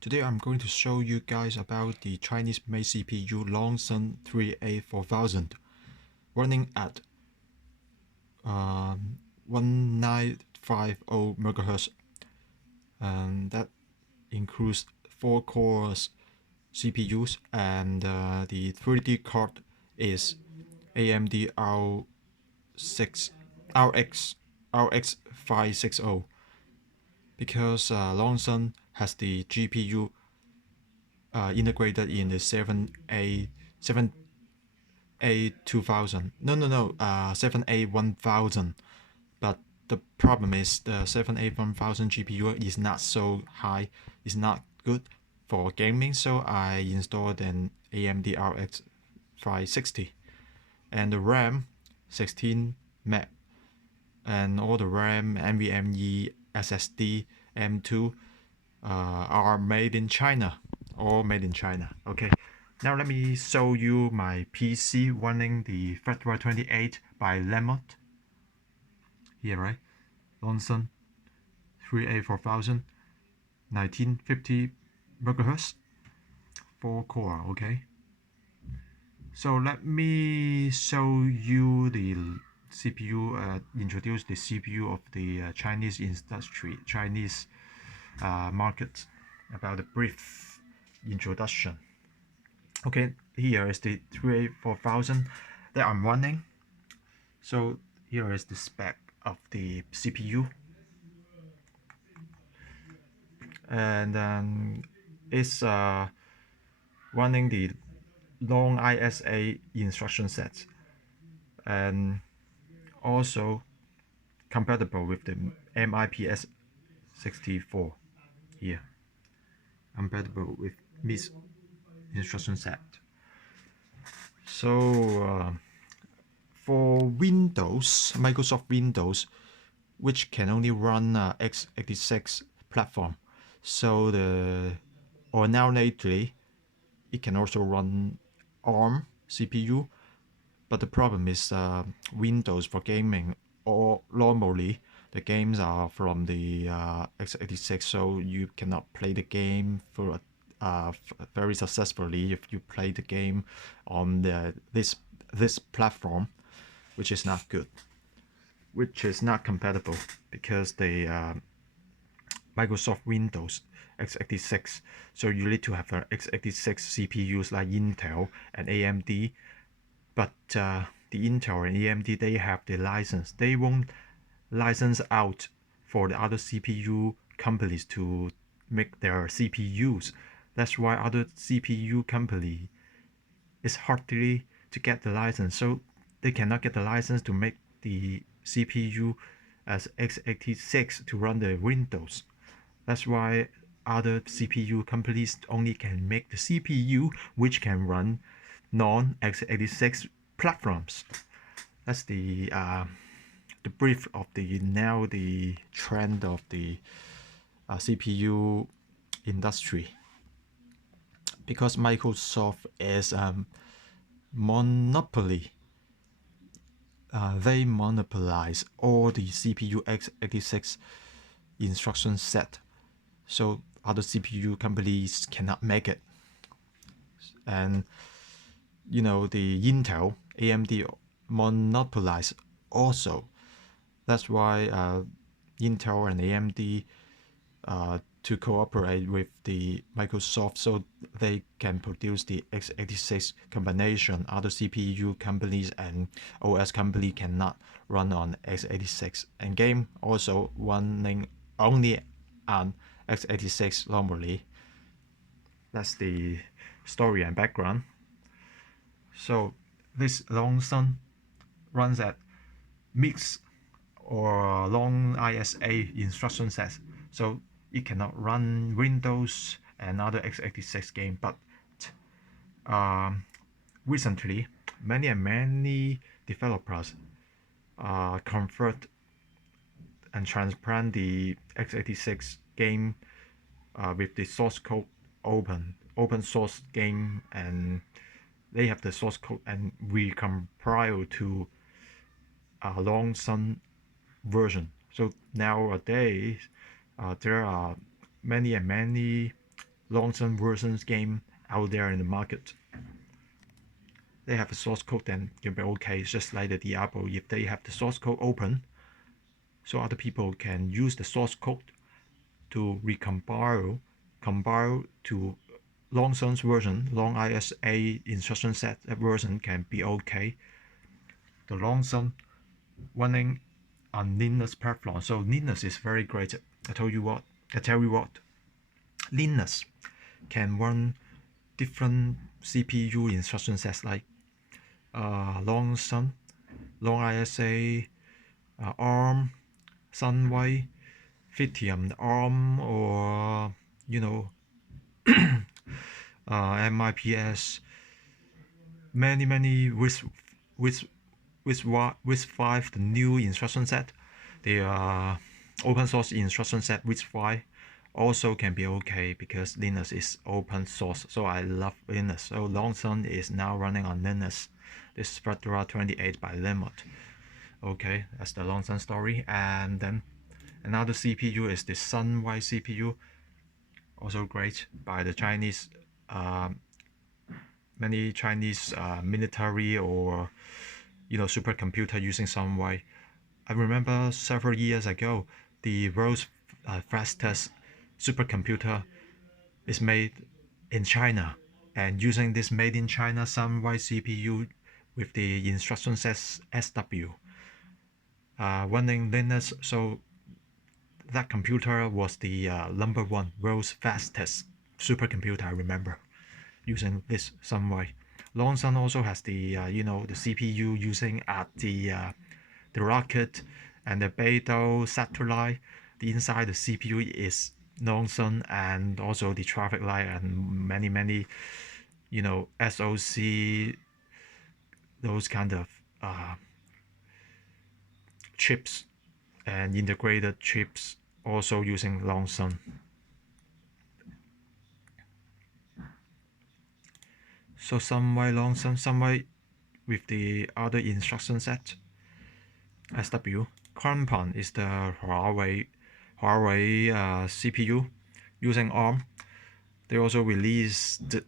Today I'm going to show you guys about the Chinese made CPU Loongson 3A4000 running at 1950 MHz, and that includes 4 cores CPUs, and the 3D card is AMD R6 RX 560, because Loongson has the GPU integrated in the 7A2000. No, 7A1000. But the problem is the 7A1000 GPU is not so high, is not good for gaming, so I installed an AMD RX 560, and the RAM 16 meg, and all the RAM, NVMe, SSD, M2 are made in China, all made in China. Okay, now let me show you my PC running the Fedora 28 by Lemote. Here, right? Loongson 3A4000, 1950 MHz, 4 core. Okay, so let me show you the CPU, introduce the CPU of the Chinese industry, Chinese market, about a brief introduction. Okay, here is the 3A4000 that I'm running. So here is the spec of the CPU, and it's running the LoongISA instruction set, and also compatible with the MIPS 64 here, compatible with MIPS instruction set. So for Windows, Microsoft Windows, which can only run x86 platform, so or now lately it can also run ARM CPU, but the problem is Windows for gaming, or normally the games are from the x86, so you cannot play the game for very successfully if you play the game on this platform, which is not good, which is not compatible, because the Microsoft Windows x86, so you need to have an x86 CPUs like Intel and AMD, but the Intel and AMD, they have the license, they won't license out for the other CPU companies to make their CPUs. That's why other CPU company is hardly to get the license, so they cannot get the license to make the CPU as x86 to run the Windows. That's why other CPU companies only can make the CPU which can run non-x86 platforms. That's the brief of the trend of the CPU industry, because Microsoft is monopoly. They monopolize all the CPU x86 instruction set, so other CPU companies cannot make it. And the Intel, AMD monopolize also. That's why Intel and AMD to cooperate with the Microsoft, so they can produce the x86 combination. Other CPU companies and OS company cannot run on x86, and game also running only on x86 normally. That's the story and background. So this Loongson runs at MIPS or LoongISA instruction sets, so it cannot run Windows and other x86 game. But recently, many developers convert and transplant the x86 game with the source code open source game, and they have the source code, and we compile to a Loongson version. So nowadays there are many Loongson versions game out there in the market. They have a source code, then you'll be okay. It's just like the Diablo. If they have the source code open, so other people can use the source code to compile to Longson's version, LoongISA instruction set version can be okay. The Loongson running on Linux platform. So Linux is very great. I tell you what, Linux can run different CPU instruction sets like Loongson, LoongISA, ARM, Sunway, Phytium, ARM, or MIPS, many with 5 the new instruction set, the open source instruction set with 5 also can be okay because Linux is open source. So I love Linux. So Loongson is now running on Linux. This is Fedora28 by Lemote. Okay, that's the Loongson story. And then another CPU is the Sunway CPU, also great by the Chinese, many Chinese military or supercomputer using Sunway. I remember several years ago, the world's fastest supercomputer is made in China, and using this made in China Sunway CPU with the instruction set SW, running Linux. So that computer was the number one world's fastest supercomputer, I remember, using this Sunway. Loongson also has the the CPU using at the rocket and the Beidou satellite. The inside the CPU is Loongson, and also the traffic light and many SoC, those kind of chips and integrated chips also using Loongson. So Sunway with the other instruction set SW. Crampon is the Huawei CPU using ARM. They also released the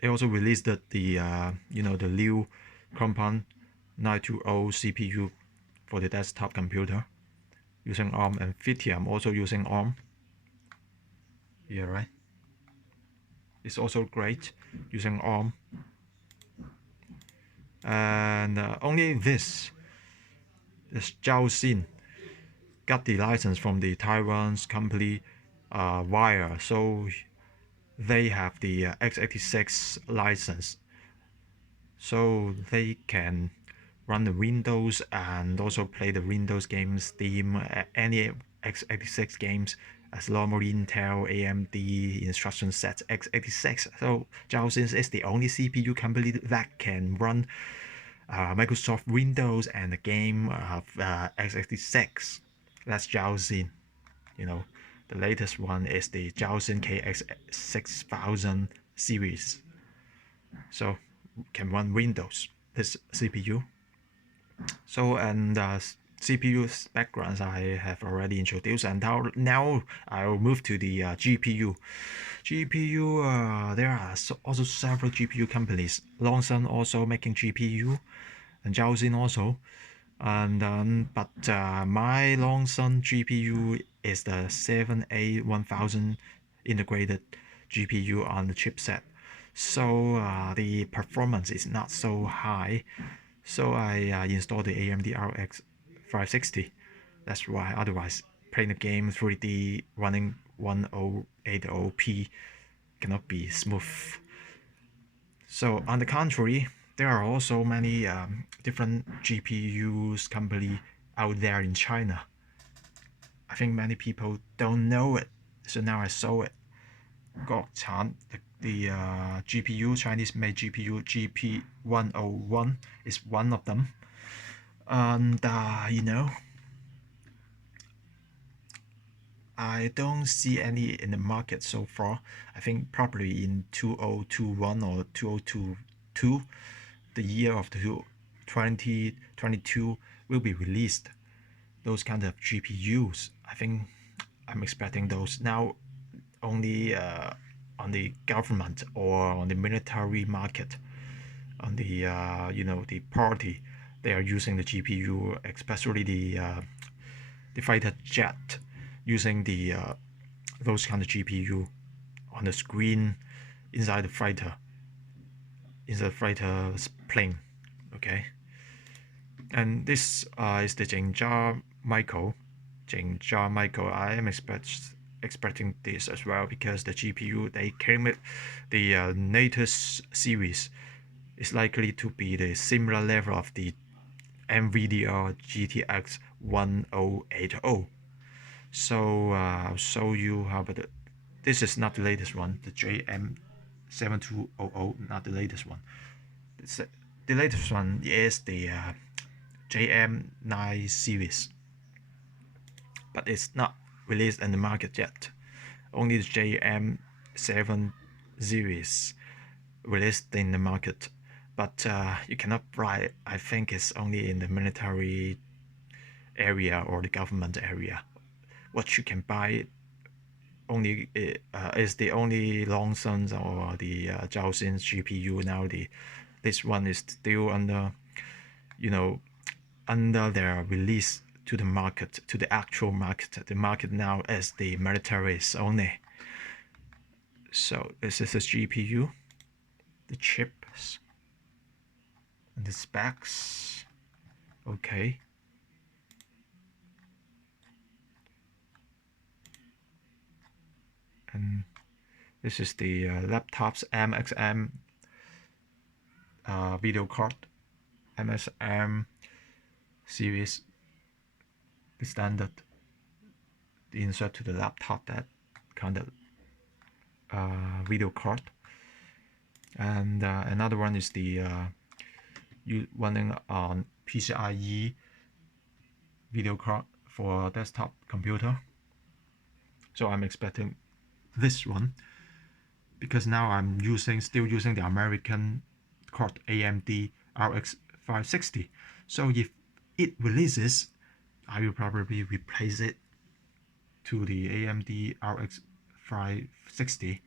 the new Crampon 920 CPU for the desktop computer using ARM, and Phytium also using ARM. Yeah, right. It's also great using ARM. And only this Zhaoxin got the license from the Taiwan's company Wire, so they have the x86 license, so they can run the Windows and also play the Windows games, Steam, any x86 games as normal Intel, AMD instruction set x86. So Zhaoxin is the only CPU company that can run Microsoft Windows and the game of x86. That's Zhaoxin. The latest one is the Zhaoxin KX6000 series. So can run Windows, this CPU. So, and CPU backgrounds I have already introduced, and now I'll move to the GPU. There are also several GPU companies. Loongson also making GPU, and Zhaoxin also. And but my Loongson GPU is the 3A4000 integrated GPU on the chipset. So the performance is not so high. So I installed the AMD RX 560. That's why. Otherwise, playing the game 3D running 1080p cannot be smooth. So on the contrary, there are also many different GPUs company out there in China. I think many people don't know it, so now I saw it. Gokchan, the GPU, Chinese-made GPU GP101 is one of them. And I don't see any in the market so far. I think probably in 2021 or 2022, the year of 2022 will be released. Those kind of GPUs. I think I'm expecting those now. Only on on the government or on the military market, on the the party, they are using the GPU, especially the fighter jet, using the those kind of GPU on the screen inside the fighter's plane. Okay, and this is the Jingjia Michael. I am expecting this as well, because the GPU they came with the latest series is likely to be the similar level of the NVIDIA GTX 1080. So I'll show you how. But this is not the latest one. The JM7200, not the latest one. The latest one is the JM9 series, but it's not released in the market yet. Only the JM7 series released in the market, but you cannot buy it. I think it's only in the military area or the government area. What you can buy only is the only Loongson or the Zhaoxin's GPU. Now this one is still under under their release to the market, to the actual market. The market now is the militaries only. So this is the GPU, the chips, and the specs. Okay. And this is the laptop's MXM video card, MXM series, the standard, the insert to the laptop, that kind of video card. And another one is the running on PCIe video card for desktop computer. So I'm expecting this one, because now I'm still using the American card AMD RX 560. So if it releases, I will probably replace it to the AMD RX 560.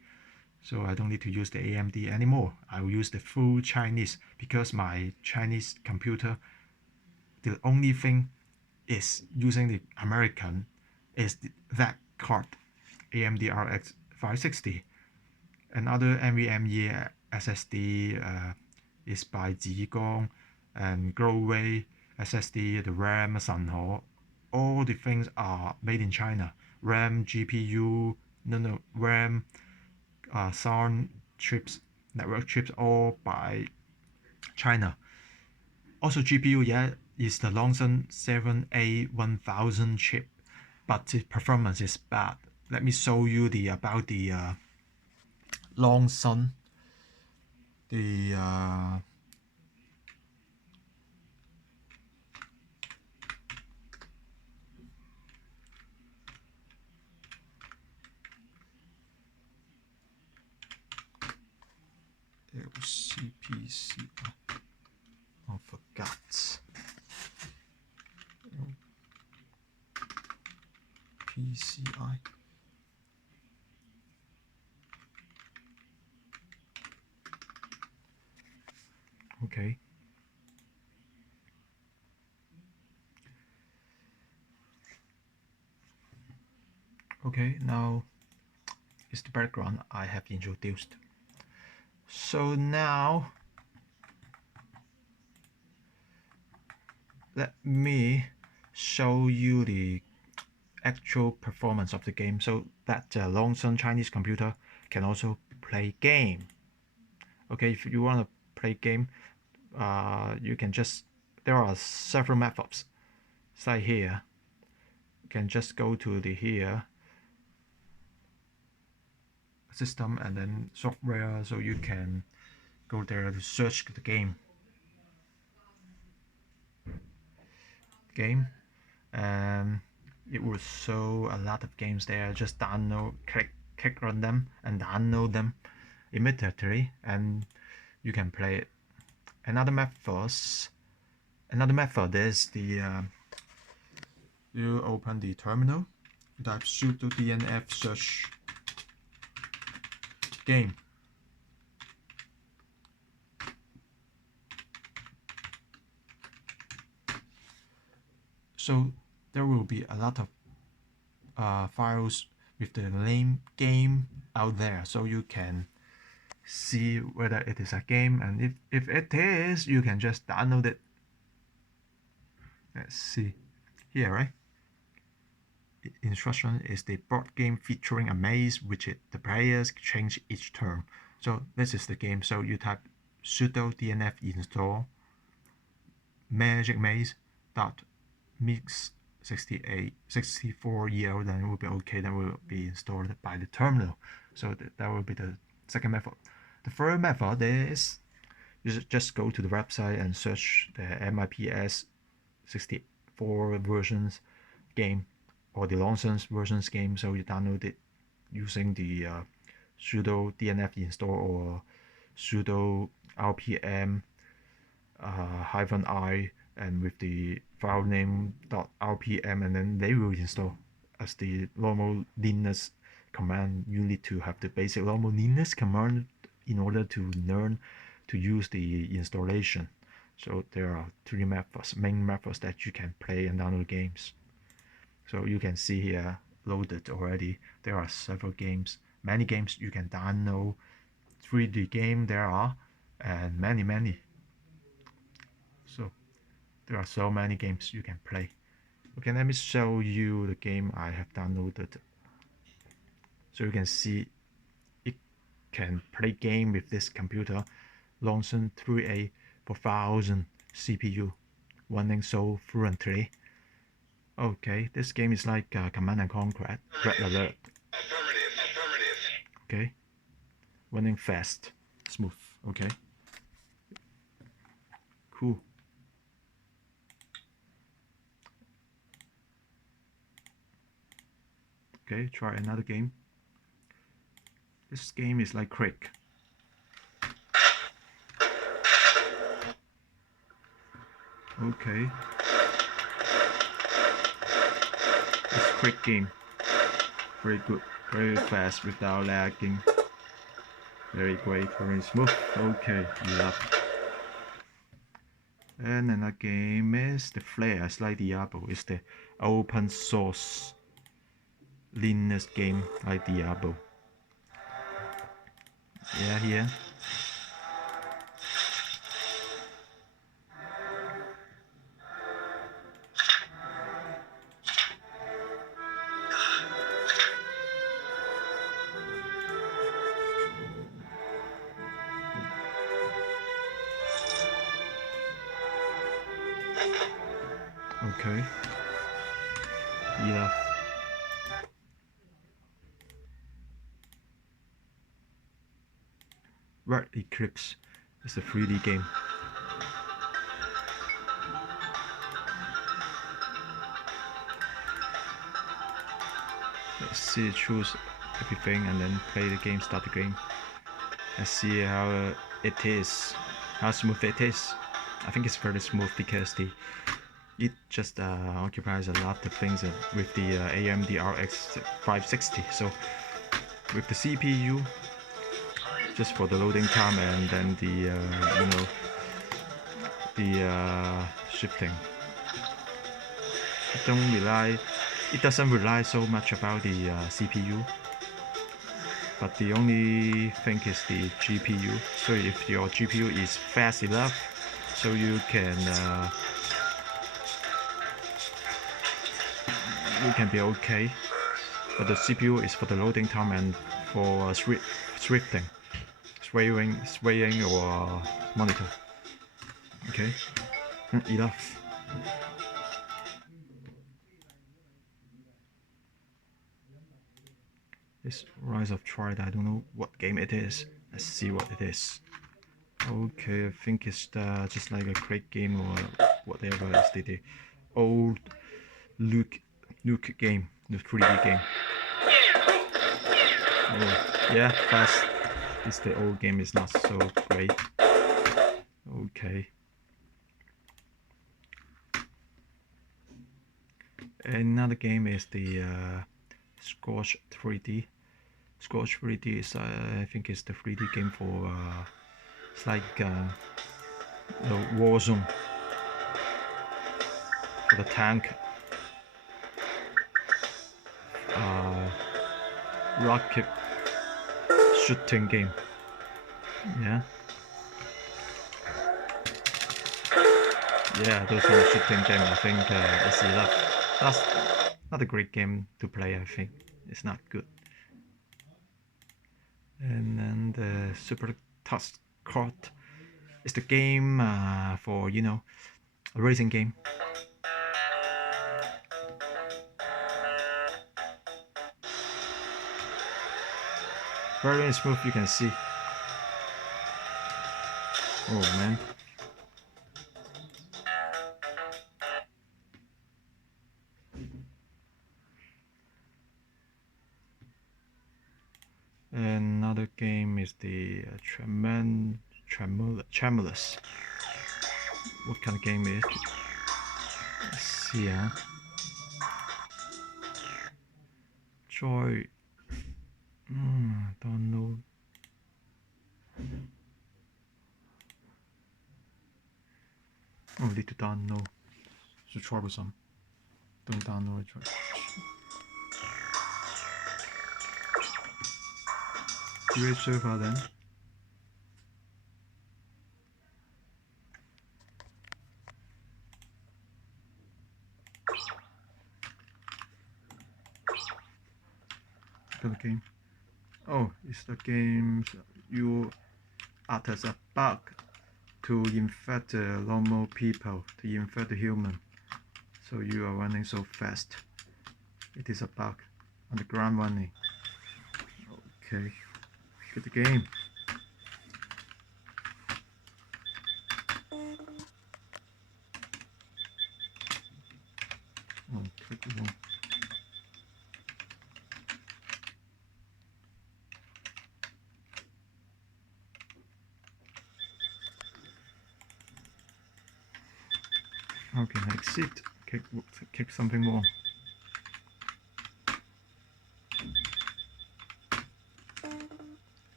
So I don't need to use the AMD anymore. I will use the full Chinese, because my Chinese computer, the only thing is using the American is that card, AMD RX 560. Another NVMe SSD is by Zigong, and Glowway SSD, the RAM, Shen Ke. All the things are made in China. RAM, GPU, RAM, sound chips, network chips, all by China. Also GPU, yeah, is the Loongson 3A4000 chip, but the performance is bad. Let me show you about the Loongson. The CPC. Oh, forgot. PCI. Okay. Okay, now is the background I have introduced. So now let me show you the actual performance of the game, so that Loongson Chinese computer can also play game. Okay, if you want to play game, you can just, there are several methods. Say here, you can just go to the here system and then software, so you can go there to search the game, and it will show a lot of games there. Just download, click on them and download them immediately, and you can play it. Another method is the you open the terminal, type sudo dnf search game. So there will be a lot of files with the name game out there, so you can see whether it is a game, and if it is, you can just download it. Let's see here, right? Instruction is the board game featuring a maze which the players change each turn. So this is the game. So you type sudo dnf install magic maze dot mix 64EL, then it will be okay. That will be installed by the terminal. So that will be the second method. The third method is you just go to the website and search the MIPS 64 versions game or the Loongson versions game. So you download it using the sudo dnf install or sudo rpm -i and with the file name .rpm, and then they will install as the normal Linux command. You need to have the basic normal Linux command in order to learn to use the installation. So there are three methods, main methods that you can play and download games. So you can see here loaded already. There are several games, many games you can download. 3D game there are, and many. So there are so many games you can play. Okay, let me show you the game I have downloaded. So you can see it can play game with this computer, Loongson 3A4000 CPU, running so fluently. Okay, this game is like Command and Conquer, Red Alert. Okay, running fast, smooth. Okay, cool. Okay, try another game. This game is like Crick. Okay. It's Crick game. Very good, very fast without lagging. Very great, very smooth. Okay, love. And another game is the Flare. It's like Diablo. It's the open source Linux game like Diablo. Yeah, here. Okay. Yeah. Red Eclipse is a 3D game. Let's see, choose everything and then play the game, start the game. Let's see how it is, how smooth it is. I think it's very smooth because it just occupies a lot of things with the AMD RX 560. So with the CPU, just for the loading time and then the shifting. It doesn't rely so much about the CPU, but the only thing is the GPU. So if your GPU is fast enough, so you can be okay. But the CPU is for the loading time and for switching, swaying your monitor. Okay, enough. This Rise of Triad, I don't know what game it is. Let's see what it is. Okay, I think it's just like a Crick game or whatever. It's the old Luke game, the 3D game. Oh, yeah, fast. The old game is not so great. Okay. Another game is the Scorch 3D. Scorch 3D is I think it's the 3D game for it's like the Warzone for the tank rocket shooting game. Yeah, those kind of shooting game. I think it's enough. That's not a great game to play. I think it's not good. And then the Super Tusk Kart is the game for, you know, a racing game. Very smooth, you can see. Oh man. Another game is the Tremulous. What kind of game is it? Let's see, Joy. Don't know. Oh, need to download. So troublesome. Don't download it. Create server then. The game. Oh, it's the games you act as a bug to infect the normal people, to infect the human. So you are running so fast. It is a bug on the ground running. Okay, good game. Oh, click the one. Okay, exit. Kick something more.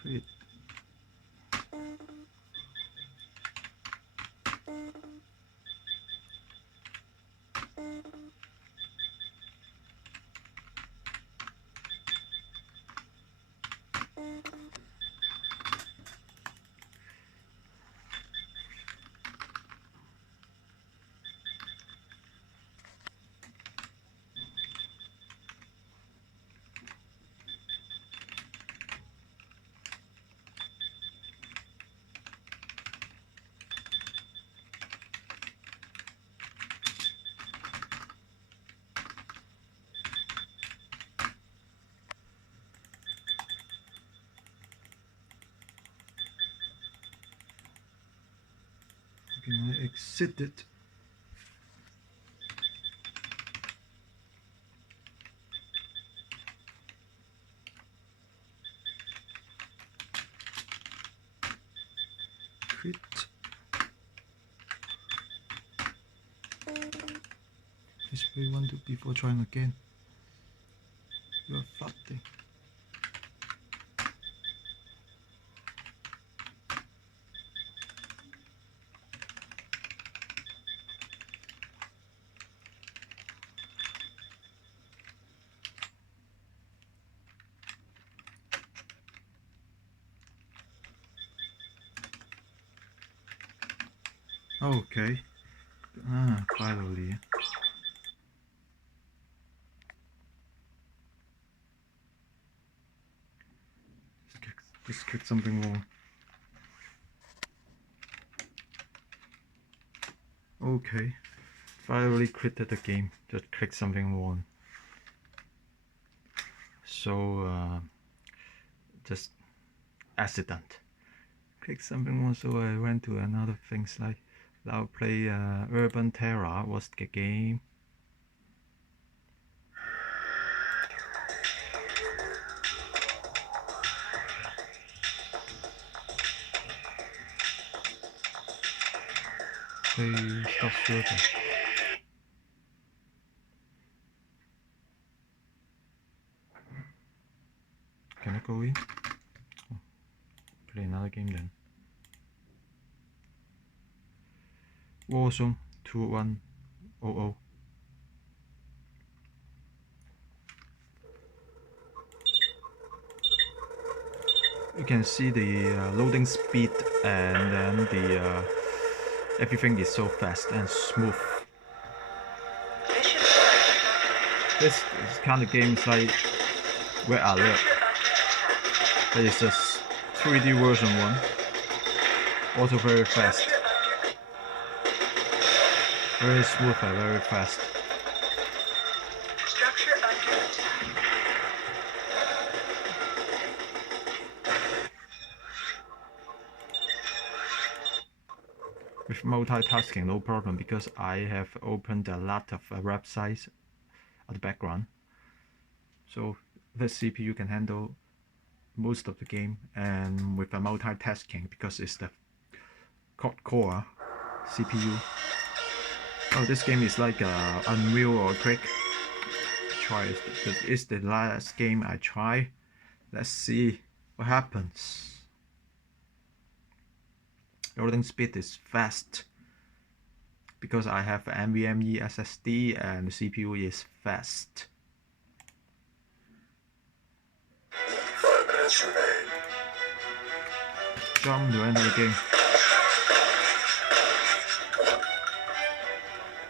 Create. Okay, I exit it. Quit. Display one before trying again. You are farting. Okay. Finally. Just click something more. Okay. Finally quitted the game. Just click something more. So just accident. Click something more. So I went to another things like now play Urban Terror. What's the game? Stop server. play another game then. Warzone 2100. You can see the loading speed, and then the everything is so fast and smooth. This kind of game is like Red Alert, but it's just 3D version one. Also very fast, very smooth and very fast. Structure under attack. With multitasking, no problem, because I have opened a lot of websites at the background. So the CPU can handle most of the game, and with a multitasking, because it's the quad-core CPU. Oh, this game is like Unreal or Quick. Try it. It's the last game I try. Let's see what happens. Loading speed is fast because I have NVMe SSD and the CPU is fast. 5 minutes remain. Jump to enter the game.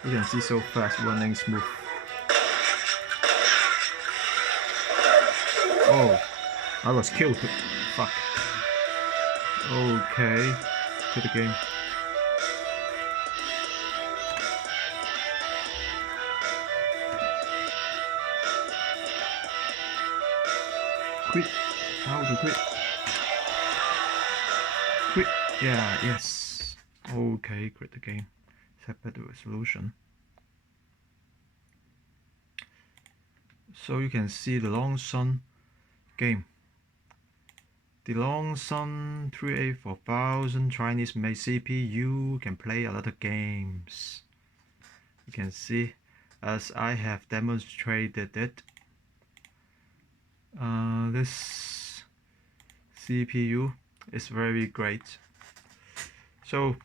You can see so fast, running smooth. Oh, I was killed. Fuck. Okay, to the game. Quit. How to quit? Quit. Yeah, yes. Okay, quit the game. Set better resolution. So you can see the Loongson game. The Loongson 3A4000 Chinese made CPU can play a lot of games. You can see, as I have demonstrated it, this CPU is very great. So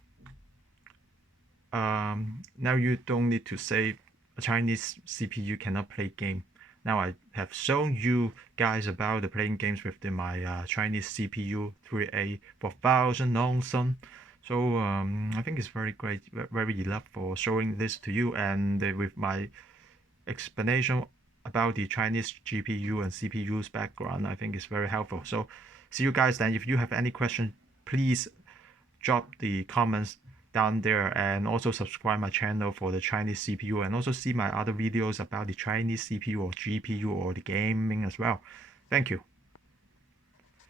now you don't need to say a Chinese CPU cannot play game. Now I have shown you guys about the playing games with my Chinese CPU 3A4000 Loongson. So I think it's very great, very enough for showing this to you, and with my explanation about the Chinese GPU and CPU's background, I think it's very helpful. So see you guys then. If you have any questions, please drop the comments down there, and also subscribe my channel for the Chinese CPU, and also see my other videos about the Chinese CPU or GPU or the gaming as well. Thank you.